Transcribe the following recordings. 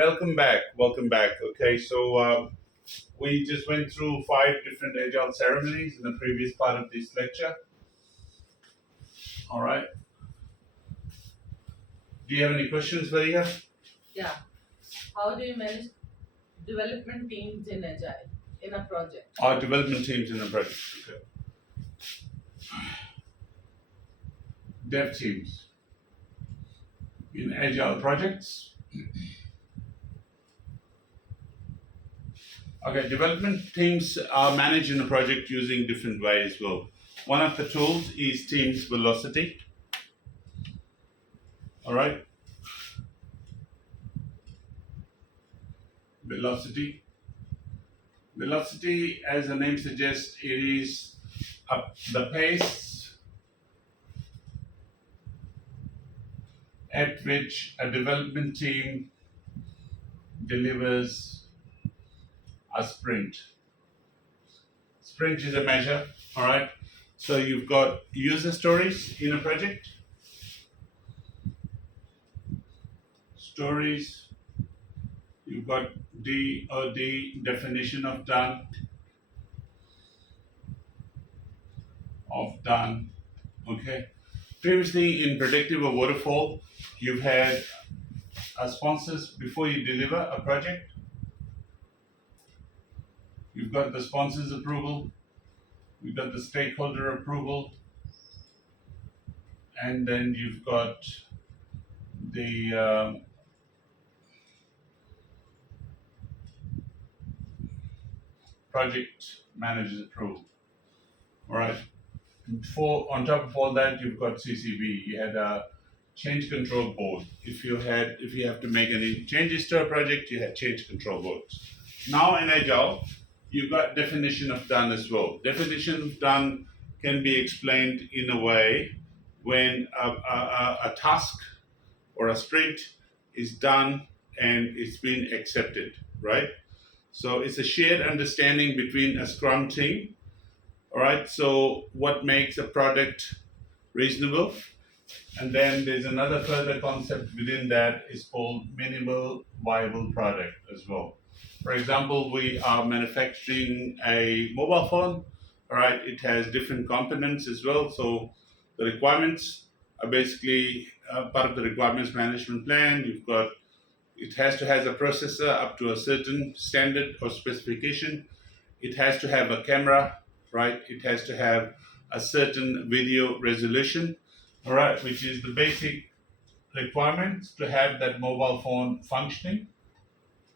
Welcome back. Welcome back. Okay, so we just went through 5 different Agile ceremonies in the previous part of this lecture. All right. Do you have any questions, Varia? Yeah. How do you manage development teams in Agile in a project? Our development teams in the project. Okay. Dev teams in Agile projects. Okay, development teams are managed in a project using different ways. Well, one of the tools is Teams Velocity. All right, velocity. Velocity, as the name suggests, it is the pace at which a development team delivers a sprint. Sprint is a measure, all right? So you've got user stories in a project, stories, you've got DOD, definition of done, okay? Previously in predictive or waterfall, you've had sponsors before you deliver a project. You've got the sponsor's approval, you've got the stakeholder approval, and then you've got the project manager's approval. All right. On top of all that, you've got CCB. You had a change control board. If you have to make any changes to a project, you had change control boards. Now in Agile, you've got definition of done as well. Definition of done can be explained in a way when a task or a sprint is done and it's been accepted, right? So it's a shared understanding between a Scrum team. All right. So what makes a product reasonable? And then there's another further concept within that is called minimal viable product as well. For example, we are manufacturing a mobile phone. All right. It has different components as well. So the requirements are basically part of the requirements management plan. It has to have a processor up to a certain standard or specification. It has to have a camera, right? It has to have a certain video resolution, all right, which is the basic requirements to have that mobile phone functioning,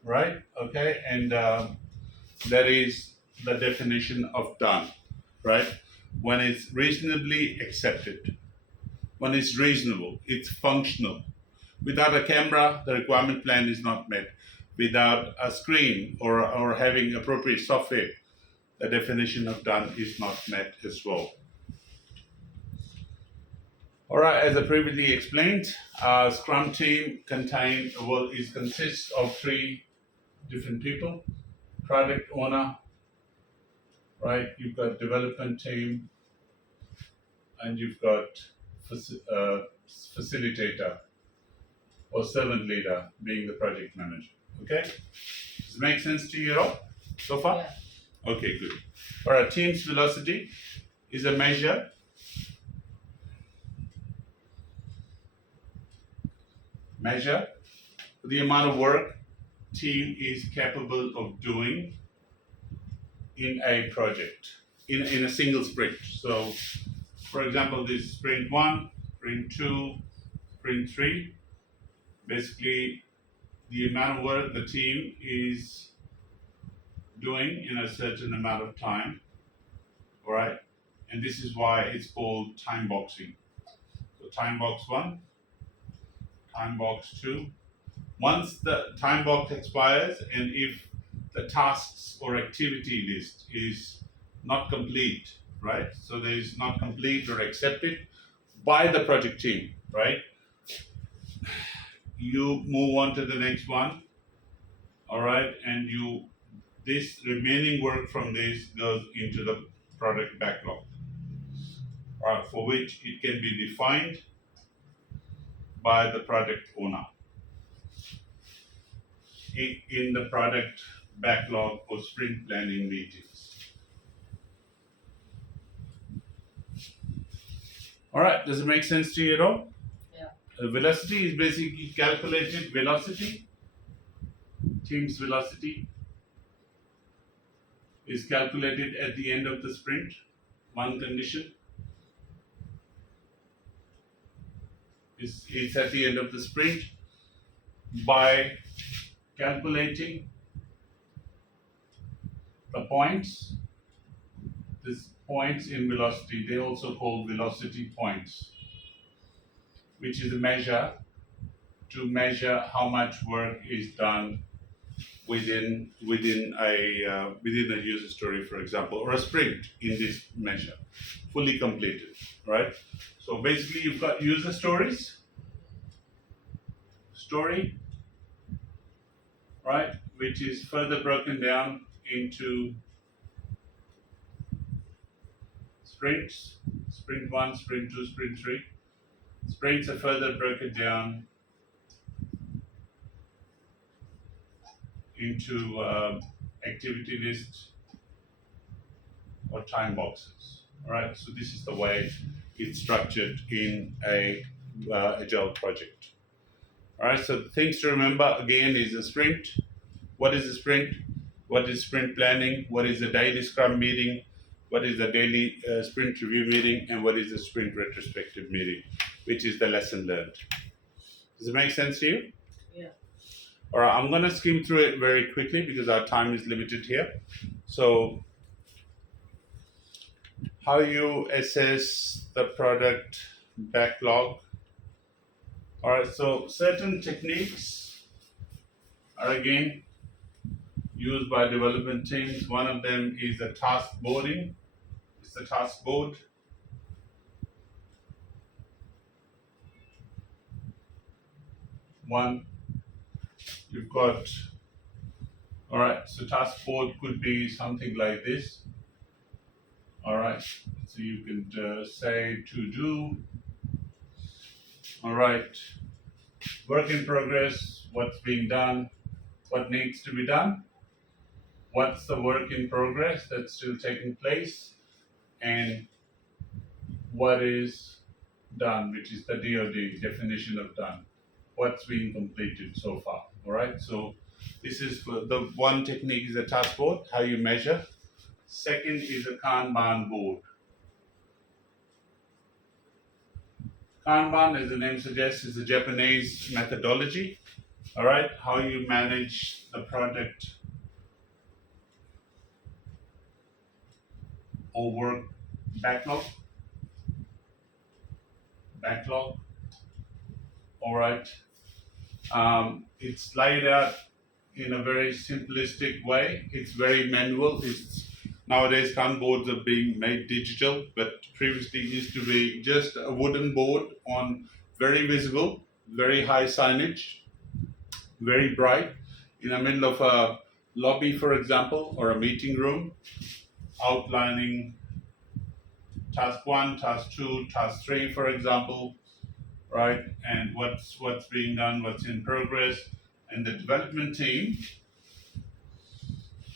right? Okay, and that is the definition of done, right? When it's reasonably accepted, when it's reasonable, it's functional. Without a camera, the requirement plan is not met. Without a screen or having appropriate software, the definition of done is not met as well. All right, as I previously explained, Scrum team consists of 3 different people: product owner, right? You've got development team, and you've got facilitator or servant leader, being the project manager. Okay, does it make sense to you all so far? Yeah. Okay, good. All right, team's velocity is a measure the amount of work team is capable of doing in a project, in a single sprint. So, for example, this sprint 1, sprint 2, sprint 3, basically the amount of work the team is doing in a certain amount of time, all right? And this is why it's called time boxing. So time box 1, time box 2. Once the time box expires and if the tasks or activity list is not complete, right? So there is not complete or accepted by the project team, right? You move on to the next one, all right? And this remaining work from this goes into the product backlog, for which it can be defined by the project owner. in the product backlog or sprint planning meetings. All right, does it make sense to you at all? Yeah. Velocity is basically calculated velocity. Team's velocity is calculated at the end of the sprint. One condition is at the end of the sprint by calculating the points. These points in velocity, they also call velocity points, which is a measure to measure how much work is done within a user story, for example, or a sprint in this measure, fully completed, right? So basically, you've got user stories, story, right, which is further broken down into sprints, sprint 1, sprint 2, sprint 3. Sprints are further broken down into activity lists or time boxes. All right, so this is the way it's structured in a Agile project. All right, so the things to remember again is a sprint. What is a sprint? What is sprint planning? What is a daily scrum meeting? What is the daily sprint review meeting? And what is the sprint retrospective meeting, which is the lesson learned. Does it make sense to you? Yeah. All right, I'm going to skim through it very quickly because our time is limited here. So, how you assess the product backlog. All right, so certain techniques are again used by development teams. One of them is the task boarding. It's the task board. One, you've got, all right, so task board could be something like this. All right, so you could say to do, all right, work in progress, what's being done, what needs to be done, what's the work in progress that's still taking place, and what is done, which is the DoD definition of done, what's being completed so far. All right, so this is for the one technique is a task board, how you measure. Second is a Kanban board. Kanban, as the name suggests, is a Japanese methodology. All right, how you manage the product or work backlog. All right, it's laid out in a very simplistic way. It's very manual. It's nowadays Kanban boards are being made digital, but previously it used to be just a wooden board on very visible, very high signage, very bright, in the middle of a lobby, for example, or a meeting room, outlining task 1, task 2, task 3, for example, right? And what's being done, what's in progress, and the development team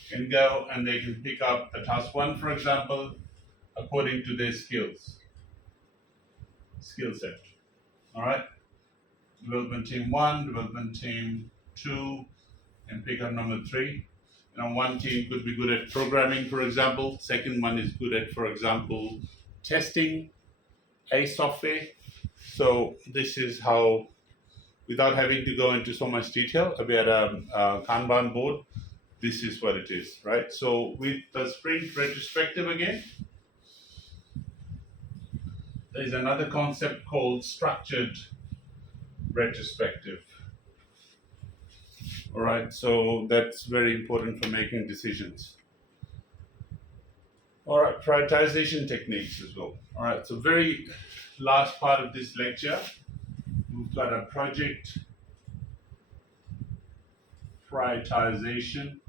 can go and they can pick up the task 1, for example, according to their skill set. All right, development team 1, development team 2, and pick up number 3. You know, one team could be good at programming, for example. Second one is good at, for example, testing a software. So this is how, without having to go into so much detail about a Kanban board, this is what it is, right? So with the sprint retrospective again, there's another concept called structured retrospective. All right, so that's very important for making decisions. All right, prioritization techniques as well. All right, so very last part of this lecture, we've got a project prioritization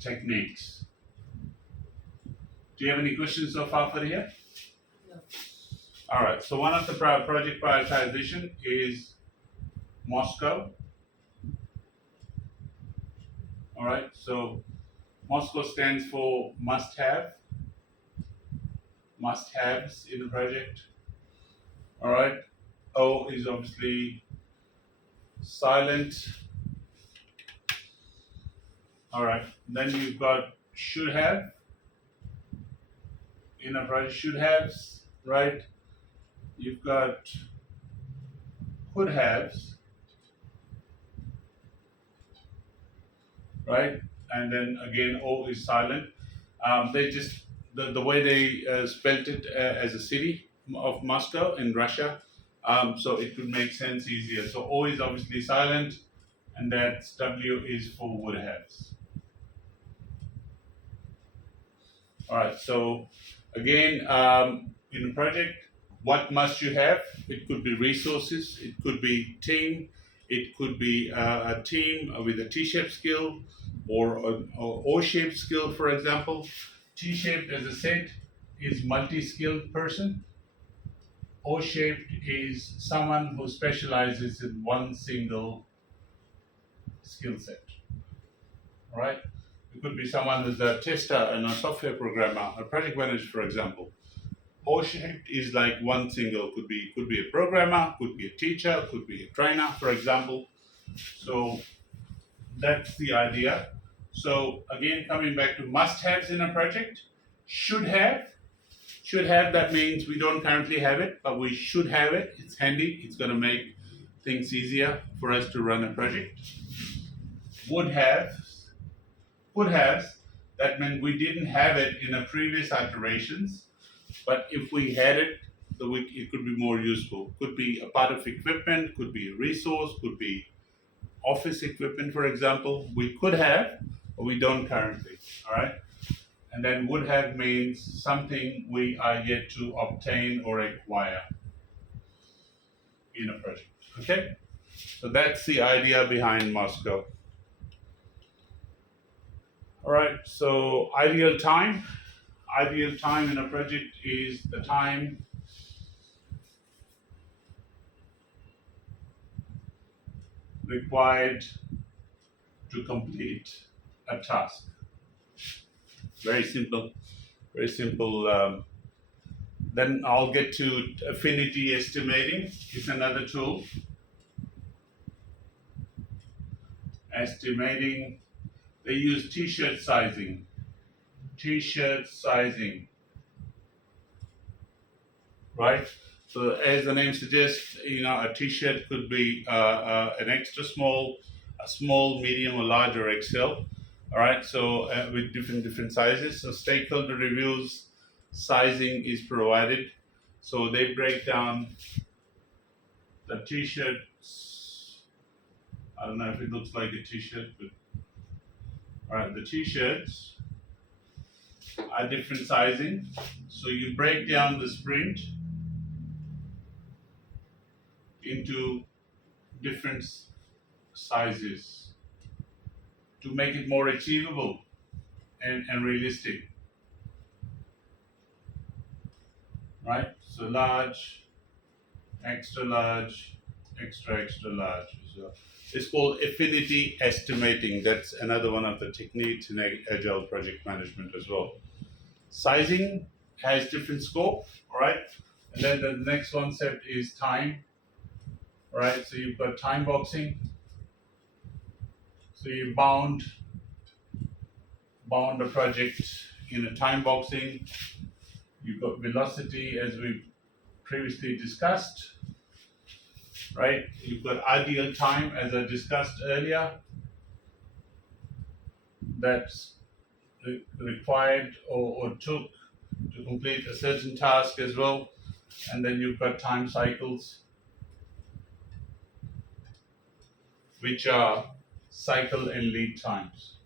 techniques. Do you have any questions so far for here? No. All right, so one of the project prioritization is Moscow. All right, so Moscow stands for must-haves in a project. All right, O is obviously silent. All right, then you've got should have in a project, should haves, right? You've got could haves, right? And then again, O is silent. They just the way they spelt it as a city of Moscow in Russia, so it would make sense easier. So O is obviously silent, and that's W is for would haves. All right. So again, in a project, what must you have? It could be resources. It could be team. It could be a team with a T-shaped skill or an O-shaped skill, for example. T-shaped, as I said, is multi-skilled person. O-shaped is someone who specializes in one single skill set. All right. It could be someone who's a tester and a software programmer, a project manager, for example. O-shaped is like one single. Could be a programmer, could be a teacher, could be a trainer, for example. So that's the idea. So again, coming back to must-haves in a project, should have. Should have, that means we don't currently have it, but we should have it. It's handy. It's going to make things easier for us to run a project. Would have. Would have. That meant we didn't have it in the previous iterations, but if we had it, it could be more useful. Could be a part of equipment, could be a resource, could be office equipment, for example. We could have, but we don't currently. All right. And then would have means something we are yet to obtain or acquire in a project. Okay? So that's the idea behind Moscow. All right, so ideal time. Ideal time in a project is the time required to complete a task. Very simple, very simple. Then I'll get to affinity estimating. It's another tool. Estimating, they use t-shirt sizing. T-shirt sizing, right? So as the name suggests, a t-shirt could be an extra small, a small, medium, or large, or XL. All right, so with different sizes. So stakeholder reviews, sizing is provided. So they break down the t-shirts. I don't know if it looks like a t-shirt, but all right, the t-shirts are different sizing. So you break down the sprint into different sizes to make it more achievable and realistic. Right? So large, extra large, extra large. So it's called affinity estimating. That's another one of the techniques in Agile project management as well. Sizing has different scope, all right? And then the next concept is time, all right? So you've got time boxing. So you bound a project in a time boxing. You've got velocity, as we previously discussed, right? You've got ideal time, as I discussed earlier, that's required or took to complete a certain task as well. And then you've got time cycles, which are cycle and lead times.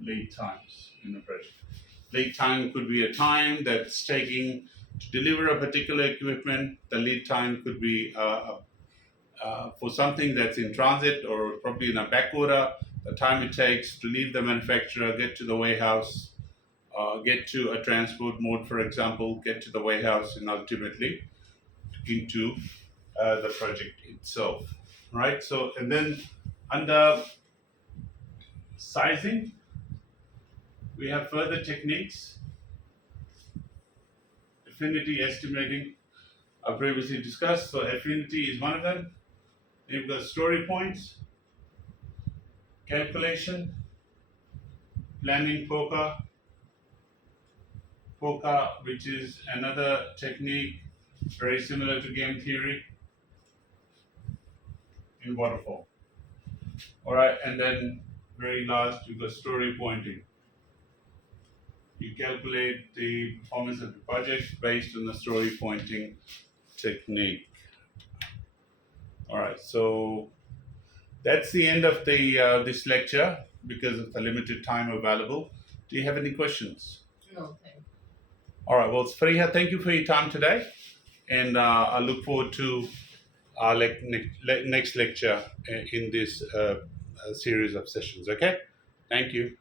Lead times in a project. Lead time could be a time that's taking to deliver a particular equipment. The lead time could be for something that's in transit or probably in a back order, the time it takes to leave the manufacturer, get to the warehouse, get to a transport mode, for example, get to the warehouse, and ultimately into the project itself, right? So, and then under sizing, we have further techniques. Affinity estimating, I previously discussed. So, affinity is one of them. You've got story points, calculation, planning poker, which is another technique very similar to game theory in waterfall. All right, and then very last, you've got story pointing. You calculate the performance of the project based on the story pointing technique. All right, so that's the end of the this lecture because of the limited time available. Do you have any questions? No, thank you. All right, well, Fariha, thank you for your time today, and I look forward to our next lecture in this series of sessions. Okay, thank you.